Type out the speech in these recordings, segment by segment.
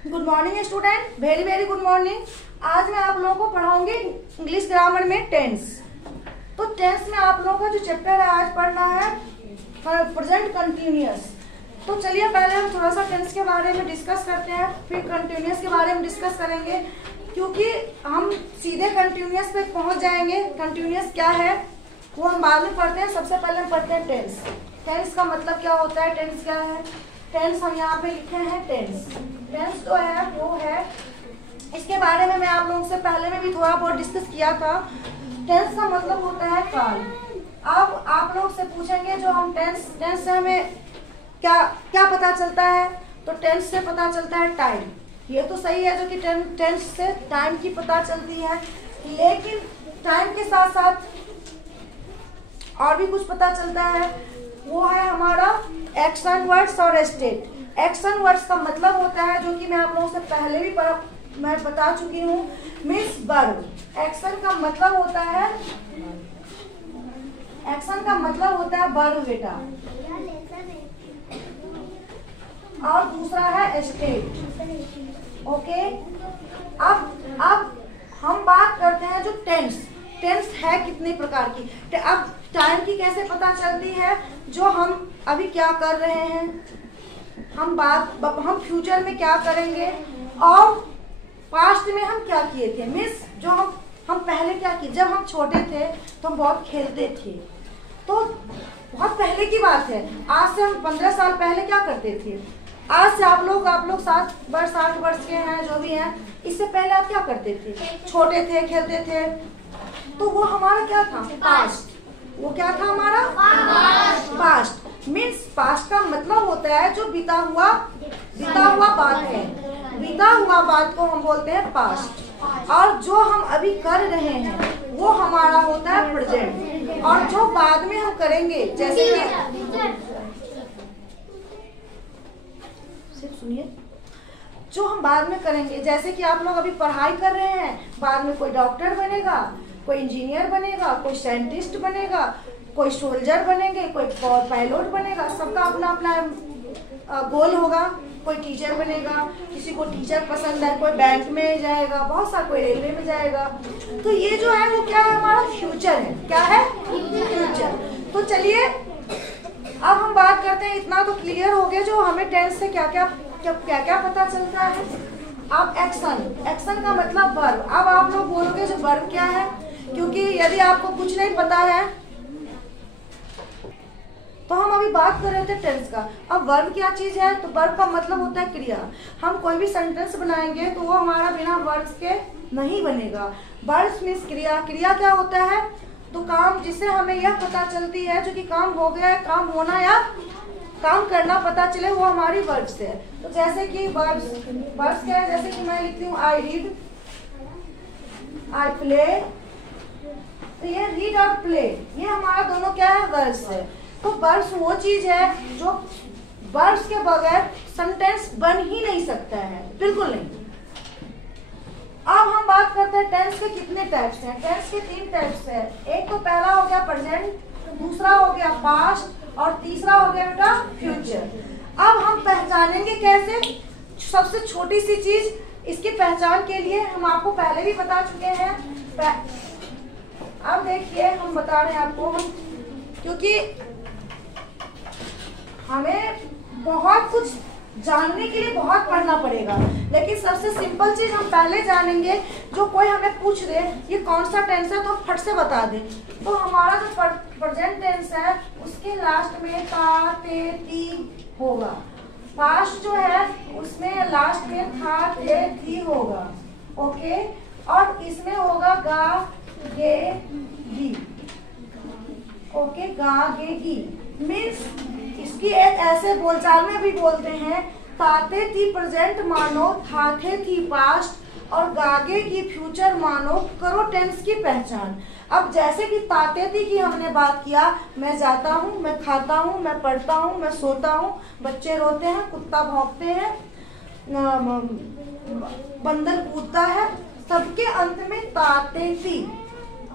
Good morning student, very very good morning. आज मैं आप लोगों को पढ़ाऊंगी इंग्लिश ग्रामर में टेंस। तो टेंस में आप लोगों का जो चैप्टर है आज पढ़ना है प्रेजेंट कंटिन्यूअस। तो चलिए पहले हम थोड़ा सा टेंस के बारे में डिस्कस करते हैं, फिर कंटिन्यूअस के बारे में डिस्कस करेंगे, क्योंकि हम सीधे कंटिन्यूअस पे पहुंच जाएंगे। कंटिन्यूअस क्या है वो हम बाद में पढ़ते हैं, सबसे पहले हम पढ़ते हैं टेंस। टेंस का मतलब क्या होता है, टेंस क्या है। टेंस हम यहाँ पे लिखे हैं टेंस। टेंस जो है वो है, इसके बारे में मैं आप लोगों से पहले में भी थोड़ा बहुत डिस्कस किया था। टेंस का मतलब होता है काल। अब आप लोग से पूछेंगे जो हम टेंस से हमें क्या क्या पता चलता है, तो टेंस से पता चलता है टाइम। ये तो सही है जो कि टेंस से टाइम की पता चलती है, लेकिन टाइम के साथ साथ और भी कुछ पता चलता है, वो है हमारा एक्शन वर्ड्स और स्टेट। एक्शन वर्ड्स का मतलब होता है जो कि मैं आप लोगों से पहले भी मैं बता चुकी हूँ, मीन्स वर्ब। एक्शन का मतलब होता है, एक्शन का मतलब होता है वर्ब बेटा, और दूसरा है स्टेट। ओके, अब हम बात करते हैं जो टेंस। टेंस है कितने प्रकार की। अब टाइम की कैसे पता चलती है, जो हम अभी क्या कर रहे हैं, हम फ्यूचर में क्या करेंगे, और पास्ट में हम क्या किए थे। मीन्स जो हम पहले क्या किए, जब हम छोटे थे तो हम बहुत खेलते थे, तो बहुत पहले की बात है। आज से हम 15 साल पहले क्या करते थे। आज से आप लोग 7 वर्ष 8 वर्ष के हैं जो भी हैं, इससे पहले आप क्या करते थे, छोटे थे, खेलते थे, तो वो हमारा क्या था, पास्ट। वो क्या था हमारा पास्ट। मीन्स पास्ट का मतलब होता है जो बीता हुआ बात है। बीता हुआ बात को हम बोलते हैं पास्ट, और जो हम अभी कर रहे हैं वो हमारा होता है प्रेजेंट, और जो बाद में हम करेंगे, जैसे कि सिर्फ सुनिए, जो हम बाद में करेंगे, जैसे कि आप लोग अभी पढ़ाई कर रहे हैं, बाद में कोई डॉक्टर बनेगा, कोई इंजीनियर बनेगा, कोई साइंटिस्ट बनेगा, कोई सोल्जर बनेंगे, कोई पायलट बनेगा। सबका अपना अपना गोल होगा। कोई टीचर बनेगा, किसी को टीचर पसंद है, कोई बैंक में जाएगा, बहुत सारा, कोई रेलवे में जाएगा। तो ये जो है वो क्या है, हमारा फ्यूचर है। क्या है, फ्यूचर। तो चलिए अब हम बात करते हैं, इतना तो क्लियर हो गया जो हमें टेंस से क्या क्या पता चलता है। अब एक्शन का मतलब वर्ब। अब आप लोग बोलोगे जो वर्ब क्या है, क्योंकि यदि आपको कुछ नहीं पता है, तो हम अभी बात कर रहे थे टेंस का। अब वर्ब क्या चीज है, तो वर्ब का मतलब होता है क्रिया। हम कोई भी सेंटेंस बनाएंगे तो वो हमारा बिना वर्ब्स के नहीं बनेगा। वर्ब्स मीन्स क्रिया। क्रिया क्या होता है, तो काम, जिससे हमें यह पता चलती है जो कि काम हो गया है, काम होना या काम करना पता चले, वो हमारी वर्ब्स है। तो जैसे कि वर्ब्स क्या है, जैसे कि मैं लिखती हूँ आई रीड, आई प्ले, तो ये रीड और प्ले, ये हमारा दोनों क्या है, वर्ब्स है। तो वर्ब्स वो चीज है जो वर्ब्स के बगैर सेंटेंस बन ही नहीं सकता है, बिल्कुल नहीं। अब हम बात करते हैं टेंस के कितने टाइप्स हैं। टेंस के 3 टाइप्स हैं। एक तो पहला हो गया प्रेजेंट, दूसरा हो गया पास्ट, और तीसरा हो गया बेटा फ्यूचर। अब हम पहचानेंगे कैसे, सबसे छोटी सी चीज, इसकी पहचान के लिए हम आपको पहले भी बता चुके हैं। अब देखिए हम बता रहे हैं आपको, क्योंकि हमें बहुत कुछ जानने के लिए बहुत पढ़ना पड़ेगा, लेकिन सबसे सिंपल चीज हम पहले जानेंगे। जो कोई हमें पूछ दे ये कौन सा टेंस है, तो हम फट से बता दें। तो हमारा जो प्रेजेंट टेंस है उसके लास्ट में था, ते, ती होगा। पास्ट जो है उसमें लास्ट में था, ते, थी होगा। ओके, और इसमें होगा गा, गे, गी। ओके, गा, गे, गी मीन्स इसकी एक ऐसे बोलचाल में भी बोलते हैं, ताते थी प्रेजेंट मानो, थाथे थी पास्ट, और गागे की फ्यूचर मानो, करो टेंस की पहचान। अब जैसे कि ताते थी की हमने बात किया, मैं जाता हूँ, मैं खाता हूँ, मैं पढ़ता हूँ, मैं सोता हूँ, बच्चे रोते हैं, कुत्ता भौंकते हैं, बंदर कूदता है, सबके अंत में ताते थी।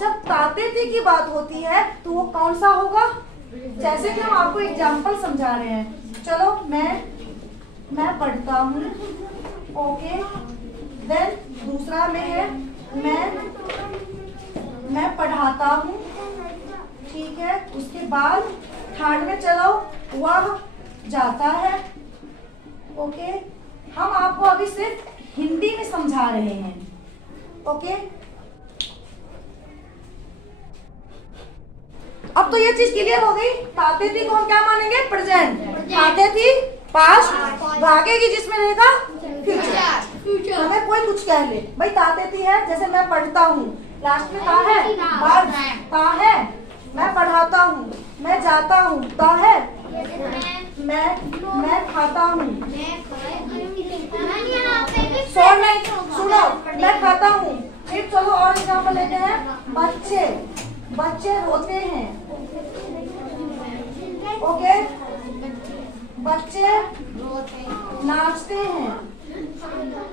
जब ताते थी की बात होती है तो वो कौन सा होगा, जैसे कि हम आपको एग्जाम्पल समझा रहे हैं। चलो मैं पढ़ता हूँ, ओके। देन दूसरा में है मैं पढ़ाता हूँ, ठीक है। उसके बाद थर्ड में चलो, वह जाता है, ओके। हम आपको अभी सिर्फ हिंदी में समझा रहे हैं, ओके। अब तो ये चीज क्लियर हो गई। ताते थी को हम क्या मानेंगे? प्रेजेंट। ताते थी पास्ट, भागेगी जिसमें रहेगा फ्यूचर। हमें कोई कुछ कह ले भाई, ताते थी है, जैसे मैं पढ़ता हूँ, लास्ट में ता है, ता है। मैं पढ़ाता हूँ, मैं जाता हूँ, ता है। मैं खाता हूँ, सुनो, मैं खाता हूँ। फिर चलो और एग्जाम्पल लेते हैं। बच्चे रोते हैं, ओके। बच्चे नाचते हैं,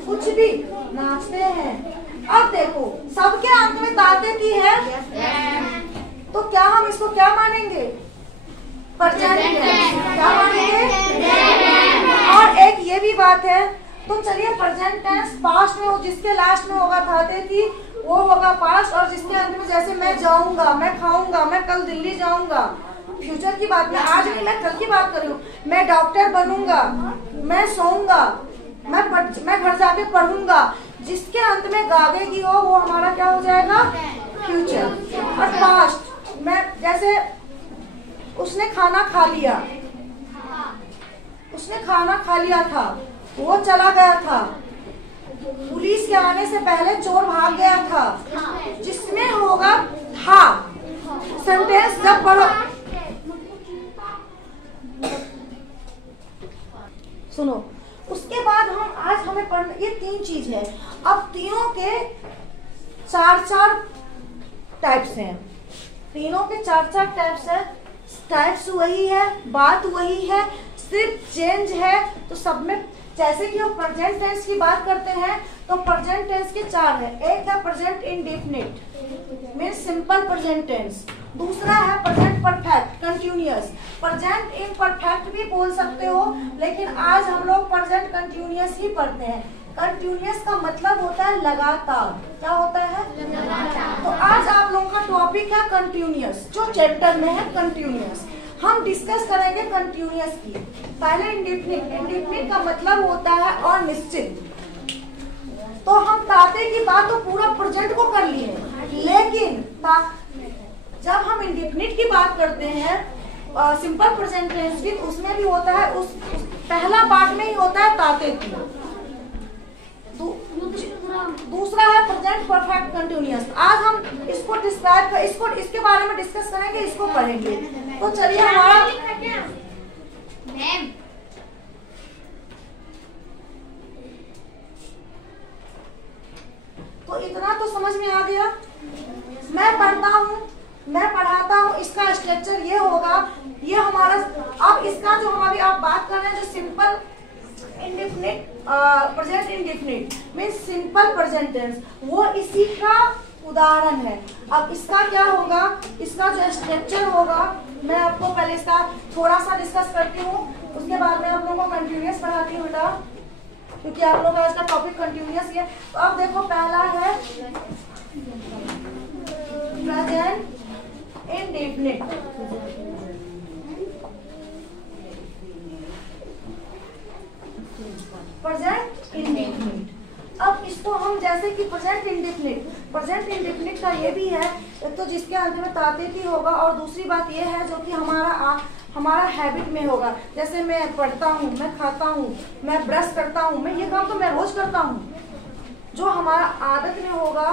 कुछ भी नाचते हैं। अब देखो सबके अंत में ताते थी है, तो क्या हम इसको क्या मानेंगे? Present tense. क्या मानेंगे? और एक ये भी बात है, तो चलिए प्रेजेंट टेंस पास्ट में हो, जिसके लास्ट में होगा ताते थी वो होगा पास्ट, और जिसके अंत में जैसे मैं जाऊंगा, मैं खाऊंगा, मैं कल दिल्ली जाऊंगा, फ्यूचर की बात, मैं आज नहीं, मैं कल की बात कर रही हूँ। मैं डॉक्टर बनूंगा, मैं सोऊंगा, मैं घर जाके पढ़ूंगा, जिसके अंत में गागेगी हो वो हमारा क्या हो जाएगा? फ्यूचर। और पास्ट में जैसे उसने खाना खा लिया, उसने खाना खा लिया था, वो चला गया था, पुलिस के आने से पहले चोर भाग गया था, जिसमें होगा था। सेंटेंस जब पढ़ो, सुनो, उसके बाद हमें पढ़ना, ये 3 चीज है। अब तीनों के 4 टाइप्स हैं, तीनों के 4 टाइप्स है। टाइप्स वही है, बात वही है, सिर्फ चेंज है। तो सब में जैसे कि हम प्रेजेंट टेंस की बात करते हैं तो प्रेजेंट टेंस के 4 है। एक है present indefinite means simple present tense, दूसरा है present perfect continuous. Present imperfect भी बोल सकते हो, लेकिन आज हम लोग प्रेजेंट कंटिन्यूअस ही पढ़ते हैं। कंटिन्यूअस का मतलब होता है लगातार। क्या होता है? लगातार। तो आज आप लोगों का टॉपिक है कंटिन्यूअस, जो चैप्टर में है कंटिन्यूअस। हम डिस्कस करेंगे कंटिन्यूअस की। पहले इंडेफिनिट। इंडेफिनिट का मतलब होता है अनिश्चित। तो हम ताते की बात तो पूरा प्रेजेंट को कर लिए, लेकिन जब हम इंडेफिनिट की बात करते हैं सिंपल प्रेजेंट टेंस भी, उसमें भी होता है, उस पहला पार्ट में ही होता है ताते की। दूसरा है प्रेजेंट परफेक्ट कंटिन्यूअस। आज हम इसको डिस्क्राइब कर, इसके बारे में डिस्कस करेंगे, इसको पढ़ेंगे। तो चलिए हमारा तो इतना तो समझ में आ गया। मैं पढ़ता हूँ, मैं पढ़ाता हूँ, इसका स्ट्रक्चर ये होगा, ये हमारा। अब इसका जो हम अभी आप बात कर रहे हैं, जो simple indefinite present indefinite means simple present tense, वो इसी का उदाहरण है। अब इसका क्या होगा, इसका जो स्ट्रक्चर होगा, मैं आपको पहले इसका थोड़ा सा डिस्कस करती हूँ, उसके बाद में आप लोगों को कंटिन्यूअस पढ़ाती हूँ बेटा, क्योंकि आप लोगों का इसका टॉपिक कंटिन्यूअस है। तो अब देखो पहला है प्रेजेंट इंडेफिनिट। Present indefinite. अब इसको हम जैसे कि प्रेजेंट इंडेफिनिट का ये भी है, एक तो जिसके अंत में ताते थी होगा, और दूसरी बात ये है जो कि हमारा हैबिट में होगा। जैसे मैं पढ़ता हूँ, मैं खाता हूँ, मैं ब्रश करता हूँ, मैं ये काम तो मैं रोज करता हूँ। जो हमारा आदत में होगा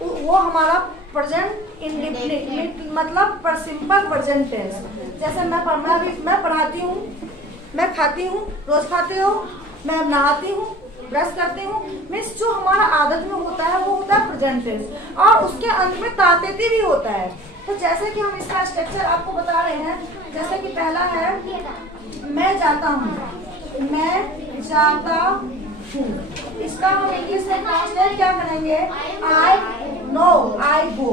वो हमारा प्रेजेंट इंडेफिनिट मतलब सिंपल प्रेजेंट टेंस। जैसे मैं पढ़ाती हूँ, मैं खाती हूँ, रोज खाते हो, मैं नहाती हूँ, ब्रश करती हूँ, मीन्स जो हमारा आदत में होता है वो होता है प्रेजेंट टेंस, और उसके अंत में तातेती भी होता है। तो जैसे कि हम इसका स्ट्रक्चर आपको बता रहे हैं, जैसे कि पहला है मैं जाता हूँ, मैं जाता हूँ। इसका हम इंग्लिश में ट्रांसलेट क्या करेंगे? I know, I go.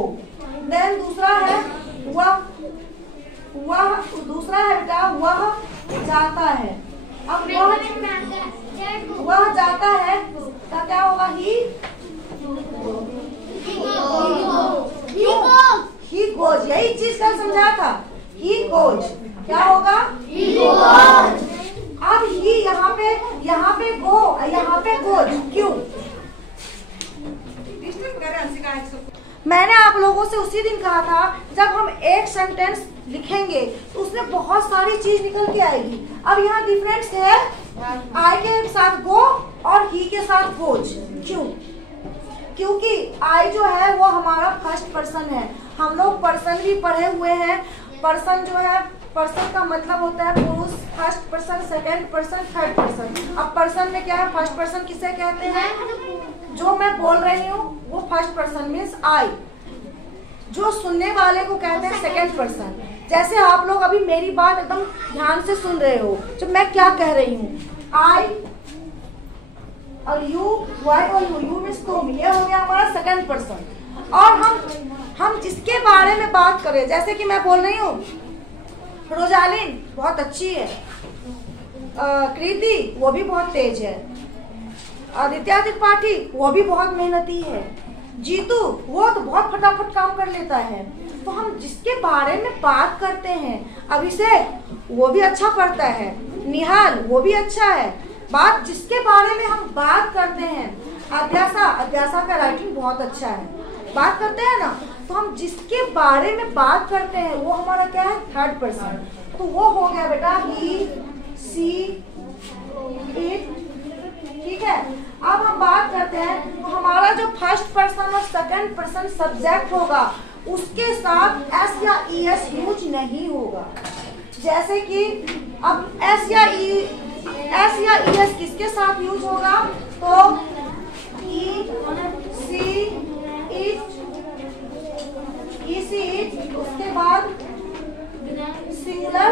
Then दूसरा है वह दूसरा है बेटा वह जाता है। अब वह जाता गोज। क्या होगा? He goes. अब ही यहाँ पे गो, यहाँ पे गोज, क्यों? मैंने आप लोगों से उसी दिन कहा था जब हम एक सेंटेंस लिखेंगे तो उसमें बहुत सारी चीज निकल के आएगी। अब यहाँ डिफरेंस है आई के साथ गो और ही के साथ गोज। क्यों? क्योंकि आई जो है वो हमारा फर्स्ट पर्सन है। हम लोग पर्सन भी पढ़े हुए हैं। पर्सन जो है, पर्सन का मतलब होता है पुरुष, first person, second person, third person. अब पर्सन में क्या है? फर्स्ट पर्सन किसे कहते हैं? जो मैं बोल रही हूँ वो फर्स्ट पर्सन मीन्स आई। जो सुनने वाले को कहते हैं सेकंड पर्सन। जैसे आप लोग अभी मेरी बात एकदम ध्यान से सुन रहे हो, जब मैं क्या कह रही हूँ, आई और यू, वाई और यू मीन्स तुम, ये हो गया हमारा सेकंड पर्सन। और हम जिसके बारे में बात करें, जैसे कि मैं बोल रही हूँ रोजालिन बहुत अच्छी है, कृति वो भी बहुत तेज है, आदित्य त्रिपाठी वो भी बहुत मेहनती है, जीतू वो तो बहुत फटाफट काम कर लेता है। तो हम जिसके बारे में बात करते हैं, अभिषेक वो भी अच्छा पढ़ता है, निहाल वो भी अच्छा है। बात जिसके बारे में हम बात करते हैं, अध्यासा का राइटिंग बहुत अच्छा है, बात करते हैं ना, तो हम जिसके बारे में बात करते हैं वो हमारा क्या है? Third person. तो वो हो गया बेटा ही, सी, इट। ठीक है। अब हम बात करते हैं तो हमारा जो फर्स्ट पर्सन और सेकंड पर्सन सब्जेक्ट होगा उसके साथ एस या ई एस यूज नहीं होगा। जैसे कि अब एस या ई एस किसके साथ यूज होगा? तो ई, सी, इट, सी, इट, उसके बाद सिंगुलर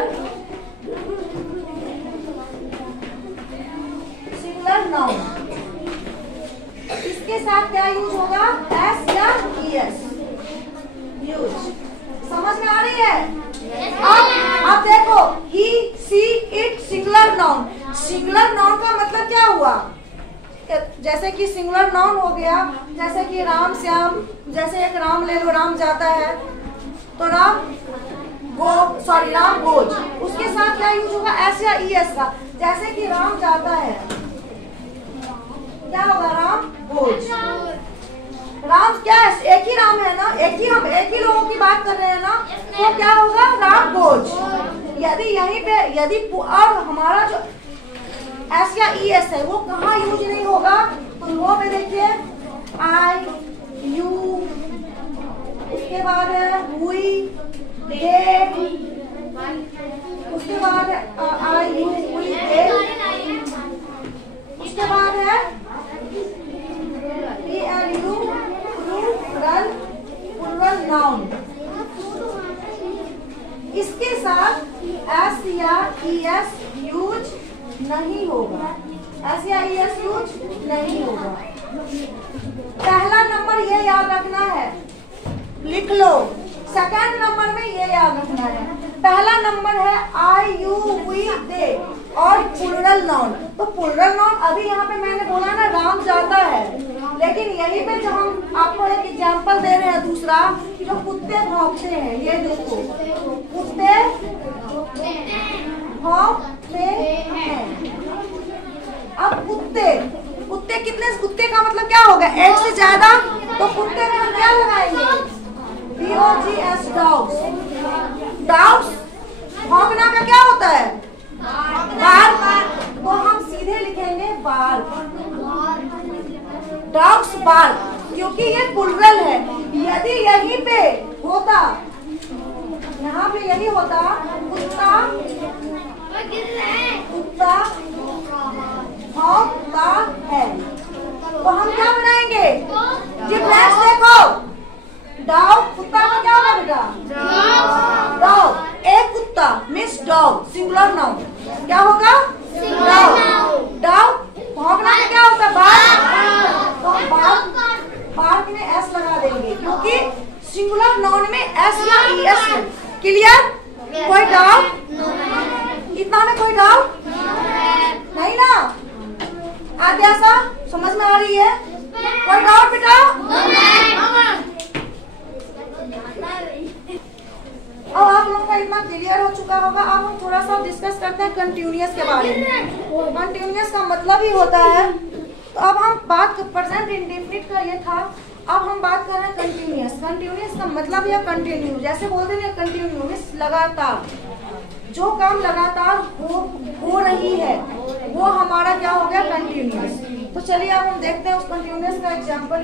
नाउन। इसके साथ क्या यूज होगा? एस या ई एस यूज। समझ में आ रही है? अब देखो he, she, it, singular noun. Singular noun का मतलब क्या हुआ? जैसे कि सिंगुलर नाउन हो गया, जैसे कि राम श्याम, जैसे एक राम ले लो, राम जाता है तो राम गोज। उसके साथ क्या यूज होगा? एस या ई एस का। जैसे कि राम जाता है, क्या होगा? राम गोज। राम क्या है? एक ही राम है ना, एक ही लोगों की बात कर रहे हैं ना, तो क्या होगा? राम गोज। यदि यहीं पे और हमारा जो एस या ई एस है वो कहाँ यूज नहीं होगा? तो लो पे देखिए, आई, यू, उसके बाद है हुई, दे, उसके बाद आई, यू, हुई, दे, उसके बाद है प्लूरल नाउन। इसके साथ एस या ई एस यूज नहीं होगा। एस या ई एस यूज नहीं होगा। पहला नंबर ये याद रखना है, लिख लो। सेकंड नंबर में ये याद रखना है, पहला नंबर है आई, यू, वी, दे और प्लूरल नाउन। तो प्लूरल नाउन अभी यहाँ पे मैंने बोला ना राम जाता है, लेकिन यहीं पे जो हम आपको एक एग्जाम्पल दे रहे हैं दूसरा, जो कुत्ते भौंकते हैं, ये देखो कुत्ते भौंकते हैं। अब कुत्ते कितने? कुत्ते का मतलब क्या होगा? एक से ज्यादा। तो कुत्ते में हम क्या लगाएंगे? DOGS, dogs. डॉग्स भौंकना का क्या होता है? बार्क। तो हम सीधे लिखेंगे बार्क, डॉग्स बार्क, क्योंकि ये प्लूरल है। यदि यहीं पे होता, यहाँ पे यही होता कुत्ता भौंकता है, तो हम क्या बनाएंगे? डिफरेंस देखो, डॉग, कुत्ता का क्या होगा बेटा? डॉग। एक कुत्ता मीन्स डॉग, सिंगुलर नाउन। क्या होगा? डॉग। डॉग भौंकना में क्या होता है? बार्क। तो बार्क में एस लगा देंगे, क्योंकि सिंगुलर नाउन में एस या ई एस है। क्लियर? कोई डाउट? इतना में कोई डाउट नहीं ना? आद्यासा समझ में आ रही है? कोई डाउट बेटा? अब आप लोगों का इतना क्लियर हो चुका होगा। अब हम थोड़ा सा डिस्कस करते हैं कंटिन्यूअस के बारे में। कंटिन्यूअस का मतलब ही होता है, तो अब हम बात प्रेजेंट इंडेफिनिट का ये था, अब हम बात कर रहे हैं कंटिन्यूअस। कंटिन्यूअस का मतलब है कंटिन्यू, जैसे बोलते हैं कंटिन्यू मींस लगातार, जो काम लगातार हो रही है वो हमारा क्या हो गया, कंटिन्यूअस। तो चलिए अब हम देखते हैं उस कंटिन्यूअस का एग्जांपल।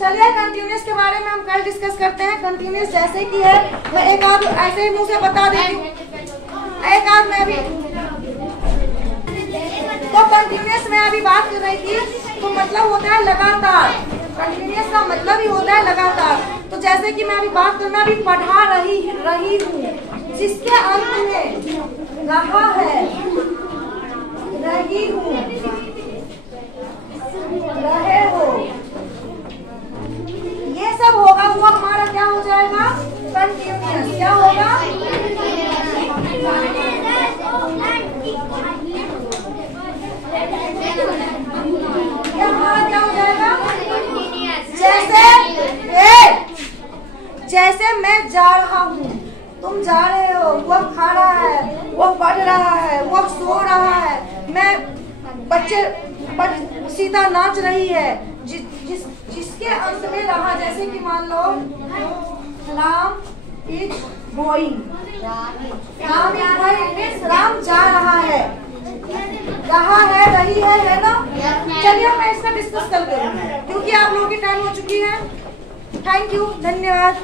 चलिए कंटिन्यूअस के बारे में हम कल डिस्कस करते हैं। कंटिन्यूअस जैसे कि है, मैं एक आध ऐसे ही मुंह से बता देती हूँ, एक आध मैं भी। तो कंटिन्यूअस में अभी बात कर रही थी, तो मतलब होता है लगातार। कंटिन्यूअस का मतलब ही होता है लगातार। तो जैसे कि मैं अभी बात करूँ, मैं अभी पढ़ा रही हूँ, जिसके अंत में रहा है, रही हूँ, रहे हो, ये सब होगा, वो हमारा क्या हो जाएगा, कंटिन्यूअस। क्या होगा, ये हमारा क्या हो जाएगा, जैसे मैं जा रहा हूँ, तुम जा रहे हो, वो खा रहा है, वो पढ़ रहा है, वो सो रहा है, सीता नाच रही है, जिसके अंत में रहा, जैसे कि मान लो राम इज गोइंग, राम जा रहा है, रही है ना। चलिए मैं इसका डिस्कस कर करूँ, क्योंकि आप लोगों की टाइम हो चुकी है। थैंक यू, धन्यवाद।